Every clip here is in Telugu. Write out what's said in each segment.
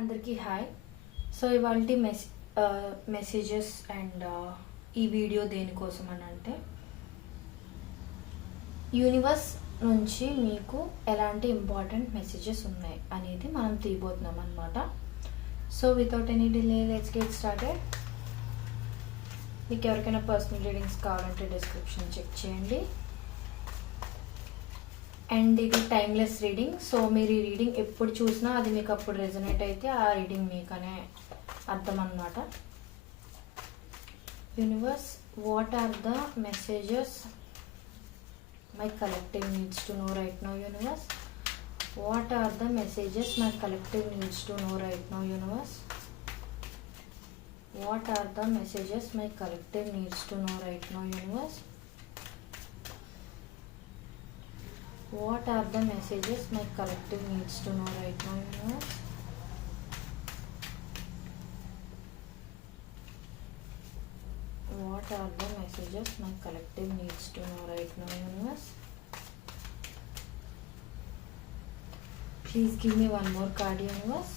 అందరికీ హాయ్. సో ఇవాళ మెసేజెస్ అండ్ ఈ వీడియో దేనికోసం అని అంటే యూనివర్స్ నుంచి మీకు ఎలాంటి ఇంపార్టెంట్ మెసేజెస్ ఉన్నాయి అనేది మనం తీయబోతున్నాం అనమాట. So without any delay let's get started. మీకు ఎవరికైనా పర్సనల్ రీడింగ్స్ కావాలంటే డిస్క్రిప్షన్ చెక్ చేయండి. అండ్ ఇది టైమ్లెస్ రీడింగ్. సో మీరు ఈ రీడింగ్ ఎప్పుడు చూసినా అది మీకు అప్పుడు రెజనేట్ అయితే ఆ రీడింగ్ మీకనే అర్థం అన్నమాట. Universe, what are the messages my collective needs to know right now universe? What are the messages my collective needs to know right now universe? What are the messages my collective needs to know right now universe? What are the messages my collective needs to know right now, universe? What are the messages my collective needs to know right now, universe? Please give me one more card, universe.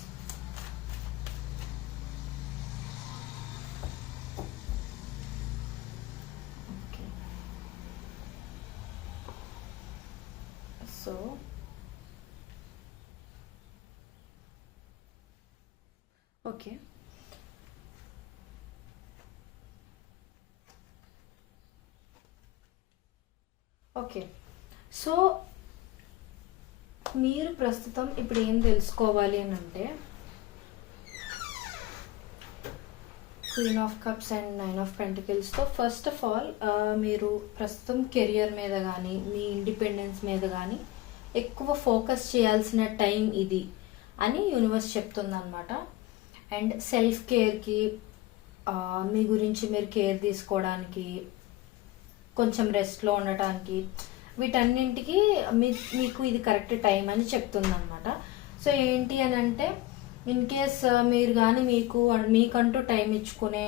So okay, so మీరు ప్రస్తుతం ఇప్పుడు ఏం తెలుసుకోవాలి అని అంటే queen of cups and 9 of పెంటికల్స్తో ఫస్ట్ ఆఫ్ ఆల్ మీరు ప్రస్తుతం కెరియర్ మీద కానీ మీ ఇండిపెండెన్స్ మీద కానీ ఎక్కువ ఫోకస్ చేయాల్సిన టైం ఇది అని యూనివర్స్ చెప్తుంది అనమాట. అండ్ సెల్ఫ్ కేర్కి, మీ గురించి మీరు కేర్ తీసుకోవడానికి, కొంచెం రెస్ట్లో ఉండటానికి, వీటన్నింటికి మీకు ఇది కరెక్ట్ టైం అని చెప్తుంది అనమాట. సో ఏంటి అని అంటే ఇన్ కేస్ మీరు కానీ మీకంటూ టైం ఇచ్చుకునే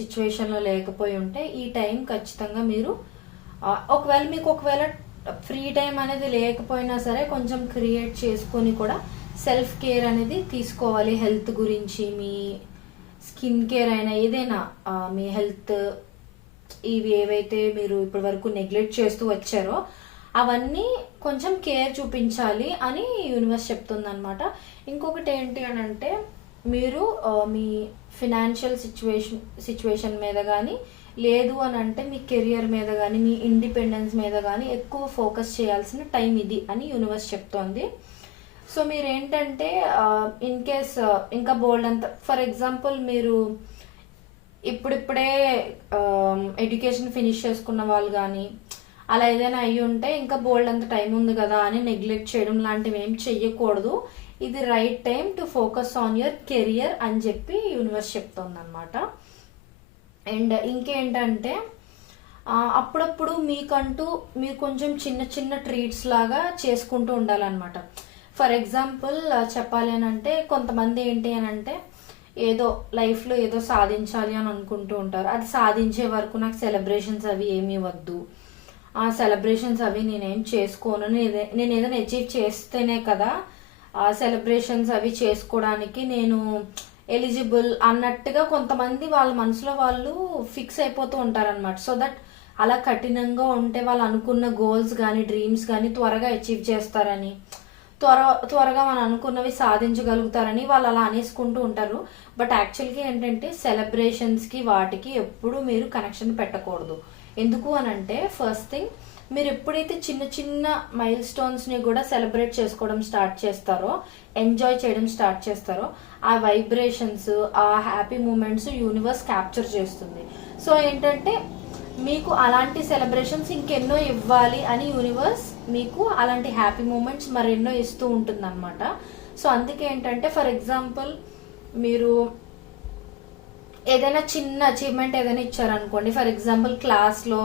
సిచ్యువేషన్లో లేకపోయి ఉంటే ఈ టైం ఖచ్చితంగా మీరు ఒకవేళ ఫ్రీ టైం అనేది లేకపోయినా సరే కొంచెం క్రియేట్ చేసుకొని కూడా సెల్ఫ్ కేర్ అనేది తీసుకోవాలి. హెల్త్ గురించి, మీ స్కిన్ కేర్ అయినా ఏదైనా మీ హెల్త్, ఇవి ఏవైతే మీరు ఇప్పటి వరకు నెగ్లెక్ట్ చేస్తూ వచ్చారో అవన్నీ కొంచెం కేర్ చూపించాలి అని యూనివర్స్ చెప్తుంది అనమాట. ఇంకొకటి ఏంటి అని అంటే మీరు మీ ఫినాన్షియల్ సిచ్యువేషన్ మీద కానీ లేదు అని అంటే మీ కెరియర్ మీద కానీ మీ ఇండిపెండెన్స్ మీద కానీ ఎక్కువ ఫోకస్ చేయాల్సిన టైం ఇది అని యూనివర్స్ చెప్తోంది. సో మీరు ఏంటంటే ఇన్ కేస్ ఇంకా బోల్డ్ అంత, ఫర్ ఎగ్జాంపుల్ మీరు ఇప్పుడిప్పుడే ఎడ్యుకేషన్ ఫినిష్ చేసుకున్న వాళ్ళు కానీ అలా ఏదైనా అయ్యి ఉంటే ఇంకా బోల్డ్ అంత టైం ఉంది కదా అని నెగ్లెక్ట్ చేయడం లాంటివి ఏం చెయ్యకూడదు. ఇది right time to focus on your career అని చెప్పి యూనివర్స్ చెప్తుంది అనమాట. అండ్ ఇంకేంటంటే అప్పుడప్పుడు మీకంటూ మీరు కొంచెం చిన్న చిన్న ట్రీట్స్ లాగా చేసుకుంటూ ఉండాలన్నమాట. ఫర్ ఎగ్జాంపుల్ చెప్పాలి అని అంటే కొంతమంది ఏంటి అని అంటే ఏదో లైఫ్లో ఏదో సాధించాలి అని అనుకుంటూ ఉంటారు. అది సాధించే వరకు నాకు సెలబ్రేషన్స్ అవి ఏమీ వద్దు, ఆ సెలబ్రేషన్స్ అవి నేనేం చేసుకోను, నేను ఏదైనా అచీవ్ చేస్తేనే కదా ఆ సెలబ్రేషన్స్ అవి చేసుకోవడానికి నేను ఎలిజిబుల్ అన్నట్టుగా కొంతమంది వాళ్ళ మనసులో వాళ్ళు ఫిక్స్ అయిపోతూ ఉంటారనమాట. సో దట్ అలా కఠినంగా ఉంటే వాళ్ళు అనుకున్న గోల్స్ కానీ డ్రీమ్స్ కానీ త్వరగా అచీవ్ చేస్తారని, త్వరగా మనం అనుకున్నవి సాధించగలుగుతారని వాళ్ళు అలా అనేసుకుంటూ ఉంటారు. బట్ యాక్చువల్గా ఏంటంటే సెలబ్రేషన్స్కి వాటికి ఎప్పుడు మీరు కనెక్షన్ పెట్టకూడదు. ఎందుకు అని అంటే ఫస్ట్ థింగ్, మీరు ఎప్పుడైతే చిన్న చిన్న మైల్ స్టోన్స్ని కూడా సెలబ్రేట్ చేసుకోవడం స్టార్ట్ చేస్తారో, ఎంజాయ్ చేయడం స్టార్ట్ చేస్తారో, ఆ వైబ్రేషన్స్, ఆ హ్యాపీ మూమెంట్స్ యూనివర్స్ క్యాప్చర్ చేస్తుంది. సో ఏంటంటే మీకు అలాంటి సెలబ్రేషన్స్ ఇంకెన్నో ఇవ్వాలి అని యూనివర్స్ మీకు అలాంటి హ్యాపీ మూమెంట్స్ మరెన్నో ఇస్తూ ఉంటుంది అనమాట. సో అందుకే ఏంటంటే ఫర్ ఎగ్జాంపుల్ మీరు ఏదైనా చిన్న అచీవ్మెంట్ ఏదైనా ఇచ్చారనుకోండి, ఫర్ ఎగ్జాంపుల్ క్లాస్లో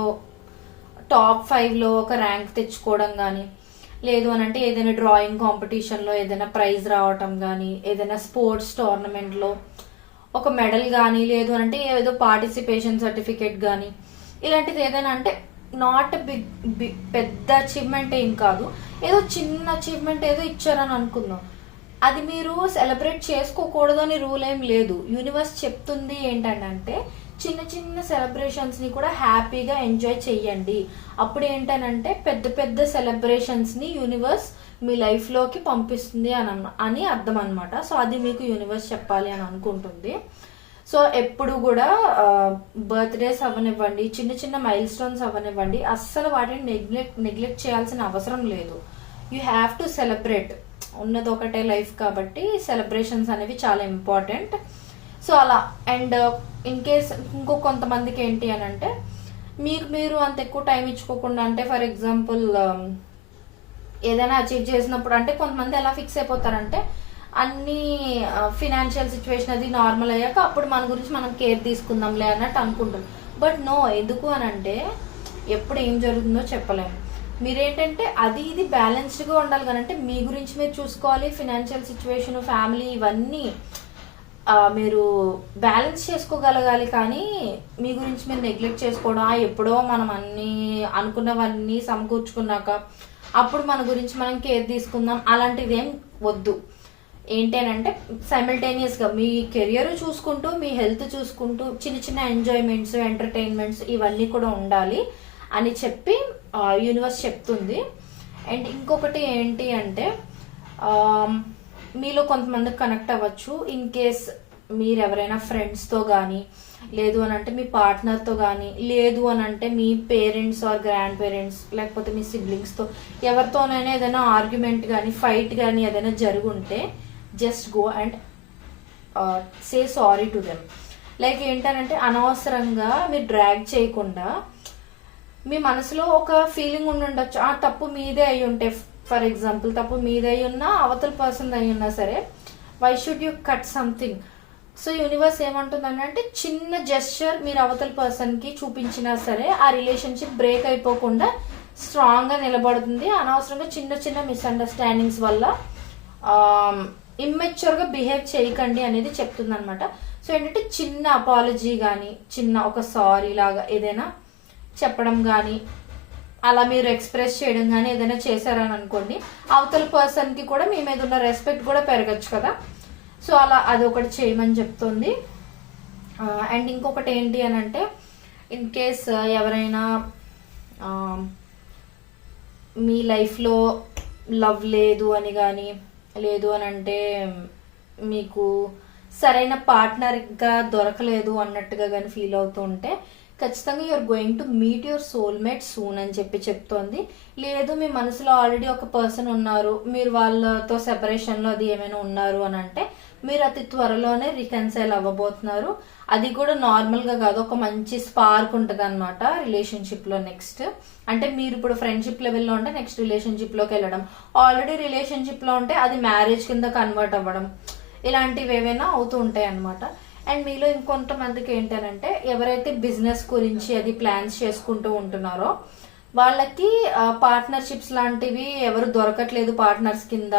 టాప్ 5లో ఒక ర్యాంక్ తెచ్చుకోవడం కానీ, లేదు అని అంటే ఏదైనా డ్రాయింగ్ కాంపిటీషన్లో ఏదైనా ప్రైజ్ రావటం కానీ, ఏదైనా స్పోర్ట్స్ టోర్నమెంట్లో ఒక మెడల్ కానీ, లేదు అని అంటే ఏదో పార్టిసిపేషన్ సర్టిఫికేట్ కానీ, ఇలాంటిది ఏదైనా అంటే నాట్ పెద్ద అచీవ్మెంట్ ఏం కాదు, ఏదో చిన్న అచీవ్మెంట్ ఏదో ఇచ్చారని అనుకుందాం. అది మీరు సెలబ్రేట్ చేసుకోకూడదు అని రూల్ ఏం లేదు. యూనివర్స్ చెప్తుంది ఏంటంటే చిన్న చిన్న సెలబ్రేషన్స్ని కూడా హ్యాపీగా ఎంజాయ్ చెయ్యండి. అప్పుడు ఏంటనంటే పెద్ద పెద్ద సెలబ్రేషన్స్ని యూనివర్స్ మీ లైఫ్లోకి పంపిస్తుంది అని అర్థం అనమాట. సో అది మీకు యూనివర్స్ చెప్పాలి అని అనుకుంటుంది. సో ఎప్పుడు కూడా బర్త్డేస్ అవ్వనివ్వండి, చిన్న చిన్న మైల్ స్టోన్స్ అవ్వనివ్వండి, అస్సలు వాటిని నెగ్లెక్ట్ చేయాల్సిన అవసరం లేదు. You have to celebrate. ఉన్నది ఒకటే లైఫ్ కాబట్టి సెలబ్రేషన్స్ అనేవి చాలా ఇంపార్టెంట్. సో అలా. అండ్ ఇన్ కేస్ ఇంకో కొంతమందికి ఏంటి అని అంటే మీరు అంత ఎక్కువ టైం ఇచ్చుకోకుండా, అంటే ఫర్ ఎగ్జాంపుల్ ఏదైనా అచీవ్ చేసినప్పుడు అంటే కొంతమంది ఎలా ఫిక్స్ అయిపోతారంటే అన్ని ఫినాన్షియల్ సిచ్యువేషన్ అది నార్మల్ అయ్యాక అప్పుడు మన గురించి మనం కేర్ తీసుకుందాంలే అన్నట్టు అనుకుంటాం. బట్ నో, ఎందుకు అని అంటే ఎప్పుడు ఏం జరుగుతుందో చెప్పలేము. మీరేంటంటే అది ఇది బ్యాలెన్స్డ్గా ఉండాలి. కానీ అంటే మీ గురించి మీరు చూసుకోవాలి, ఫినాన్షియల్ సిచ్యువేషన్, ఫ్యామిలీ, ఇవన్నీ మీరు బ్యాలెన్స్ చేసుకోగలగాలి. కానీ మీ గురించి మీరు నెగ్లెక్ట్ చేసుకోవడం, ఎప్పుడో మనం అన్ని అనుకున్నవన్నీ సమకూర్చుకున్నాక అప్పుడు మన గురించి మనం కేర్ తీసుకుందాం, అలాంటిది ఏం వద్దు. ఏంటి అని అంటే సైమల్టేనియస్గా మీ కెరియర్ చూసుకుంటూ, మీ హెల్త్ చూసుకుంటూ, చిన్న చిన్న ఎంజాయ్మెంట్స్, ఎంటర్టైన్మెంట్స్ ఇవన్నీ కూడా ఉండాలి అని చెప్పి యూనివర్స్ చెప్తుంది. అండ్ ఇంకొకటి ఏంటి అంటే మీలో కొంతమందికి కనెక్ట్ అవ్వచ్చు. ఇన్ కేస్ మీరు ఎవరైనా ఫ్రెండ్స్తో కానీ, లేదు అని అంటే మీ పార్ట్నర్తో కానీ, లేదు అని అంటే మీ పేరెంట్స్ ఆర్ గ్రాండ్ పేరెంట్స్, లేకపోతే మీ సిబ్లింగ్స్తో ఎవరితోనైనా ఏదైనా ఆర్గ్యుమెంట్ కానీ, ఫైట్ కానీ ఏదైనా జరుగుంటే just go and say sorry to them. Like ఏంటనంటే అనవసరంగా మీరు డ్రాగ్ చేయకుండా, మీ మనసులో ఒక ఫీలింగ్ ఉండొచ్చు, ఆ తప్పు మీదే అయి ఉంటే, ఫర్ ఎగ్జాంపుల్ తప్పు మీదే అయి ఉన్నా, అవతల పర్సన్ అయి ఉన్నా సరే, why should you cut something. So universe ఏమంటుందని అంటే చిన్న జెస్చర్ మీరు అవతల పర్సన్కి చూపించినా సరే ఆ రిలేషన్షిప్ బ్రేక్ అయిపోకుండా స్ట్రాంగ్గా నిలబడుతుంది. అనవసరంగా చిన్న చిన్న మిస్అండర్స్టాండింగ్స్ వల్ల ఇమ్మెచ్యూర్గా బిహేవ్ చేయకండి అనేది చెప్తుంది అనమాట. సో ఏంటంటే చిన్న అపాలజీ కానీ, చిన్న ఒక సారీ లాగా ఏదైనా చెప్పడం కానీ, అలా మీరు ఎక్స్ప్రెస్ చేయడం కానీ ఏదైనా చేశారని అనుకోండి, అవతల పర్సన్కి కూడా మీ మీద ఉన్న రెస్పెక్ట్ కూడా పెరగచ్చు కదా. సో అలా అదొకటి చేయమని చెప్తుంది. అండ్ ఇంకొకటి ఏంటి అని అంటే ఇన్ కేస్ ఎవరైనా మీ లైఫ్లో లవ్ లేదు అని కానీ, లేదు అని అంటే మీకు సరైన పార్ట్నర్గా దొరకలేదు అన్నట్టుగా కానీ ఫీల్ అవుతూ ఉంటే ఖచ్చితంగా you're going to meet your soulmate soon అని చెప్తోంది. లేదు మీ మనసులో ఆల్రెడీ ఒక పర్సన్ ఉన్నారు, మీరు వాళ్ళతో సెపరేషన్లో అది ఏమైనా ఉన్నారు అని అంటే మీరు అతి త్వరలోనే రికన్సైల్ అవ్వబోతున్నారు. అది కూడా నార్మల్గా కాదు, ఒక మంచి స్పార్క్ ఉంటుంది అనమాట రిలేషన్షిప్లో. నెక్స్ట్ అంటే మీరు ఇప్పుడు ఫ్రెండ్షిప్ లెవెల్లో ఉంటే నెక్స్ట్ రిలేషన్షిప్లోకి వెళ్ళడం, ఆల్రెడీ రిలేషన్షిప్లో ఉంటే అది మ్యారేజ్ కింద కన్వర్ట్ అవ్వడం, ఇలాంటివి ఏవైనా అవుతూ ఉంటాయి అనమాట. అండ్ మీలో ఇంకొంతమందికి ఏంటంటే ఎవరైతే బిజినెస్ గురించి అది ప్లాన్స్ చేసుకుంటూ ఉంటున్నారో వాళ్ళకి పార్ట్నర్షిప్స్ లాంటివి ఎవరు దొరకట్లేదు పార్ట్నర్స్ కింద,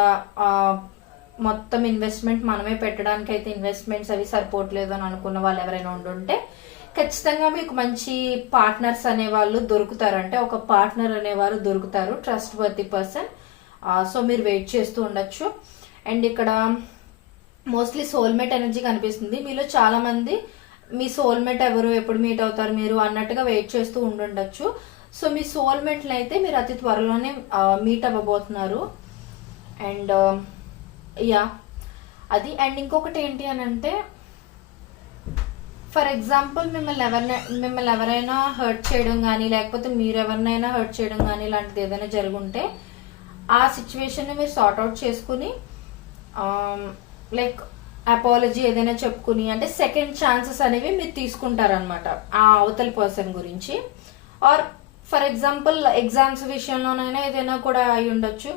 మొత్తం ఇన్వెస్ట్మెంట్ మనమే పెట్టడానికి అయితే ఇన్వెస్ట్మెంట్స్ అవి సరిపోవట్లేదు అని అనుకున్న వాళ్ళు ఎవరైనా ఉండుంటే ఖచ్చితంగా మీకు మంచి పార్ట్నర్స్ అనేవాళ్ళు దొరుకుతారు. అంటే ఒక పార్ట్నర్ అనేవారు దొరుకుతారు, ట్రస్ట్ వర్తీ పర్సన్. సో మీరు వెయిట్ చేస్తూ ఉండొచ్చు. అండ్ ఇక్కడ మోస్ట్లీ సోల్మేట్ ఎనర్జీ కనిపిస్తుంది. మీలో చాలా మంది మీ సోల్మేట్ ఎవరు, ఎప్పుడు మీట్ అవుతారు మీరు అన్నట్టుగా వెయిట్ చేస్తూ ఉండుండొచ్చు. సో మీ సోల్మేట్ని అయితే మీరు అతి త్వరలోనే మీట్ అవ్వబోతున్నారు. అండ్ యా అది. అండ్ ఇంకొకటి ఏంటి అని అంటే ఫర్ ఎగ్జాంపుల్ మిమ్మల్ని ఎవరైనా హర్ట్ చేయడం కానీ, లేకపోతే మీరు ఎవరినైనా హర్ట్ చేయడం కానీ ఇలాంటిది ఏదైనా జరుగుంటే ఆ సిచ్యువేషన్ని మీరు సార్ట్అవుట్ చేసుకుని లైక్ అపాలజీ ఏదైనా చెప్పుకుని, అంటే సెకండ్ ఛాన్సెస్ అనేవి మీరు తీసుకుంటారనమాట ఆ అవతల పర్సన్ గురించి. ఆర్ ఫర్ ఎగ్జాంపుల్ ఎగ్జామ్స్ విషయంలోనైనా ఏదైనా కూడా అయి ఉండొచ్చు.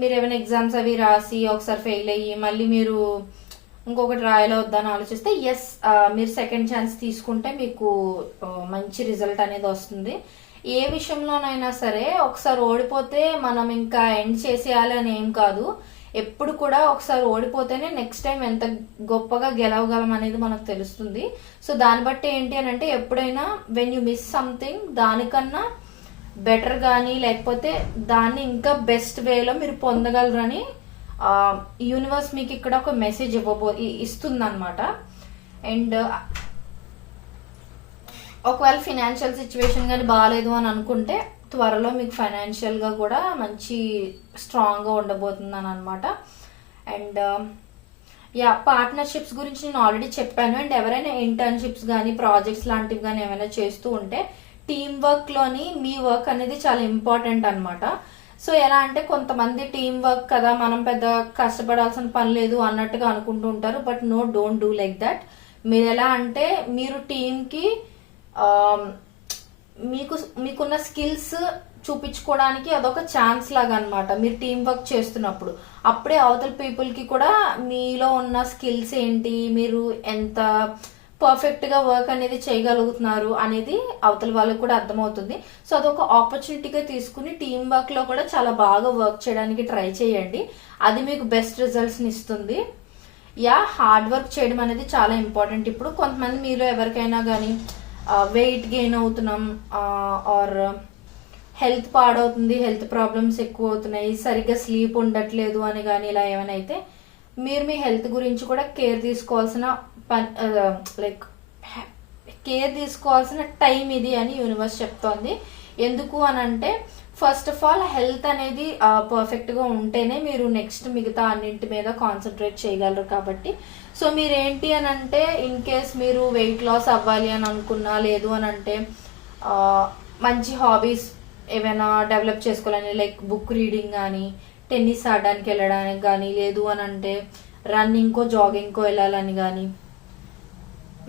మీరు ఏమైనా ఎగ్జామ్స్ అవి రాసి ఒకసారి ఫెయిల్ అయ్యి మళ్ళీ మీరు ఇంకొకటి రాయాలో వద్దని ఆలోచిస్తే మీరు సెకండ్ ఛాన్స్ తీసుకుంటే మీకు మంచి రిజల్ట్ అనేది వస్తుంది. ఏ విషయంలోనైనా సరే ఒకసారి ఓడిపోతే మనం ఇంకా ఎండ్ చేసేయాలి అని ఏం కాదు. ఎప్పుడు కూడా ఒకసారి ఓడిపోతేనే నెక్స్ట్ టైం ఎంత గొప్పగా గెలవగలం అనేది మనకు తెలుస్తుంది. సో దాన్ని బట్టి ఏంటి అని అంటే ఎప్పుడైనా వెన్ యూ మిస్ సంథింగ్ దానికన్నా బెటర్ కానీ లేకపోతే దాన్ని ఇంకా బెస్ట్ వేలో మీరు పొందగలరని యూనివర్స్ మీకు ఇక్కడ ఒక మెసేజ్ ఇస్తుంది అనమాట. అండ్ ఒకవేళ ఫినాన్షియల్ సిచ్యువేషన్ కానీ బాగాలేదు అని అనుకుంటే త్వరలో మీకు ఫైనాన్షియల్గా కూడా మంచి స్ట్రాంగ్గా ఉండబోతుందని అనమాట. అండ్ పార్ట్నర్షిప్స్ గురించి నేను ఆల్రెడీ చెప్పాను. అండ్ ఎవరైనా ఇంటర్న్షిప్స్ కానీ ప్రాజెక్ట్స్ లాంటివి కానీ ఏమైనా చేస్తూ ఉంటే టీమ్ వర్క్లోని మీ వర్క్ అనేది చాలా ఇంపార్టెంట్ అనమాట. సో ఎలా అంటే కొంతమంది టీమ్ వర్క్ కదా, మనం పెద్ద కష్టపడాల్సిన పని లేదు అన్నట్టుగా అనుకుంటూ ఉంటారు. But no, don't do like that. మీరు ఎలా అంటే మీరు టీంకి మీకున్న స్కిల్స్ చూపించుకోవడానికి అదొక ఛాన్స్ లాగా అనమాట. మీరు టీం వర్క్ చేస్తున్నప్పుడు అప్పుడే అవతల పీపుల్కి కూడా మీలో ఉన్న స్కిల్స్ ఏంటి, మీరు ఎంత పర్ఫెక్ట్గా వర్క్ అనేది చేయగలుగుతున్నారు అనేది అవతల వాళ్ళకి కూడా అర్థమవుతుంది. సో అదొక ఆపర్చునిటీగా తీసుకుని టీం వర్క్లో కూడా చాలా బాగా వర్క్ చేయడానికి ట్రై చేయండి. అది మీకు బెస్ట్ రిజల్ట్స్ని ఇస్తుంది. హార్డ్ వర్క్ చేయడం అనేది చాలా ఇంపార్టెంట్. ఇప్పుడు కొంతమంది మీలో ఎవరికైనా కానీ వెయిట్ గెయిన్ అవుతున్నాం, ఆర్ హెల్త్ పాడవుతుంది, హెల్త్ ప్రాబ్లమ్స్ ఎక్కువ అవుతున్నాయి, సరిగ్గా స్లీప్ ఉండట్లేదు అని కానీ ఇలా ఏమైనా అయితే మీరు మీ హెల్త్ గురించి కూడా కేర్ తీసుకోవాల్సిన కేర్ తీసుకోవాల్సిన టైం ఇది అని యూనివర్స్ చెప్తోంది. ఎందుకు అని అంటే ఫస్ట్ ఆఫ్ ఆల్ హెల్త్ అనేది పర్ఫెక్ట్గా ఉంటేనే మీరు నెక్స్ట్ మిగతా అన్నింటి మీద కాన్సన్ట్రేట్ చేయగలరు. కాబట్టి సో మీరేంటి అని అంటే ఇన్ కేస్ మీరు వెయిట్ లాస్ అవ్వాలి అని అనుకున్నా, లేదు అని అంటే మంచి హాబీస్ ఏమైనా డెవలప్ చేసుకోవాలని, లైక్ బుక్ రీడింగ్ కానీ, టెన్నిస్ ఆడడానికి వెళ్ళడానికి కానీ, లేదు అని అంటే రన్నింగ్కో జాగింగ్కో వెళ్ళాలని కానీ,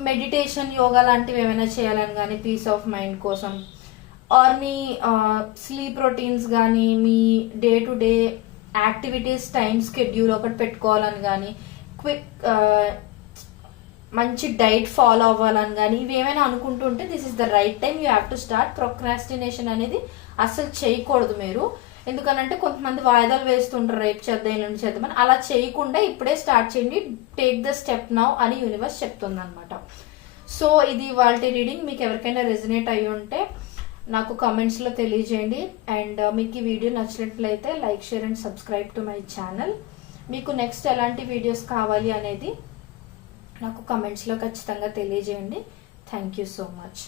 మెడిటేషన్ యోగా లాంటివి ఏమైనా చేయాలని కానీ పీస్ ఆఫ్ మైండ్ కోసం, ఆర్ మీ స్లీప్ రొటీన్స్ కానీ, మీ day to day activities time schedule ఒకటి పెట్టుకోవాలని కానీ, క్విక్ మంచి డైట్ ఫాలో అవ్వాలని కానీ, ఇవి ఏమైనా అనుకుంటుంటే this is the right time. You have to start. Procrastination అనేది అస్సలు చేయకూడదు మీరు. ఎందుకనంటే కొంతమంది వాయిదాలు వేస్తుంటారు, రేపు చేద్దాం ఎల్లుండి చేద్దామని. అలా చేయకుండా ఇప్పుడే స్టార్ట్ చేయండి. టేక్ ద స్టెప్ నౌ అని యూనివర్స్ చెప్తుంది అనమాట. సో ఇది వాళ్ళ రీడింగ్. మీకు ఎవరికైనా రెజనేట్ అయ్యి ఉంటే నాకు కమెంట్స్లో తెలియజేయండి. అండ్ మీకు ఈ వీడియో నచ్చినట్లయితే like, share and subscribe to my channel. మీకు నెక్స్ట్ ఎలాంటి వీడియోస్ కావాలి అనేది నాకు కమెంట్స్లో ఖచ్చితంగా తెలియజేయండి. Thank you so much.